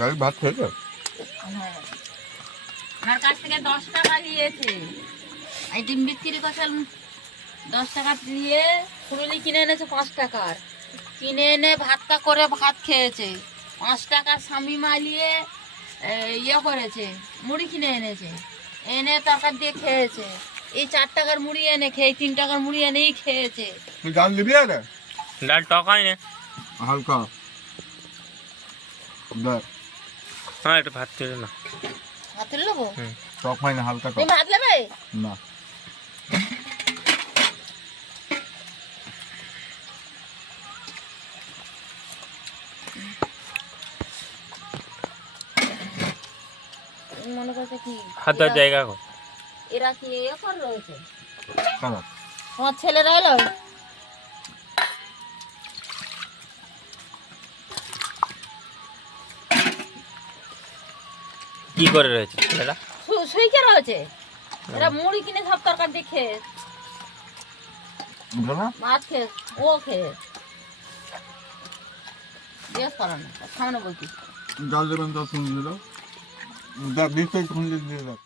গাড়ি ভাত খেয়েছে? হ্যাঁ, আমার কাছ থেকে 10 টাকা নিয়েছে। এই ডিম বিক্রি করছিলাম 10 টাকা দিয়ে, ফুলুলি কিনে এনেছে 5 টাকার। কিনে এনে ভাতটা করে ভাত খেয়েছে। 5 টাকার স্বামী মালিয়ে ইয়ে করেছে, মুড়ি কিনে এনেছে, এনে তরকারি দিয়ে খেয়েছে। এই 4 টাকার মুড়ি এনে খেয়ে 3 টাকার মুড়ি এনেই খেয়েছে। তুই ডাল দিবি আরে? ডাল টক হয় না। হালকা দেখ, হ্যাঁ একটু ভাত তুলে না। ভাত তুলে নেবো? টক হয় না, হালকা তুমি টক। ভাত নেবে? না মনে করছে কি হাত দেওয়ার জায়গা কর। এরা কি ইয়ে করে রয়েছে? খারাপ। তোমার ছেলেরা এলো? কি করে রয়েছে ছেলেরা? শুইকে রয়েছে। এরা মুড়ি কিনে সব তরকারি দিয়ে খেয়ে বুঝলো না? ভাত খেয়ে ও খেয়ে জিজ্ঞেস করো না, সামনে বলছি। ডাল দেবেন তো শুনছিল, দেখ নিশ্চয়ই শুনলি দিয়ে দেখ।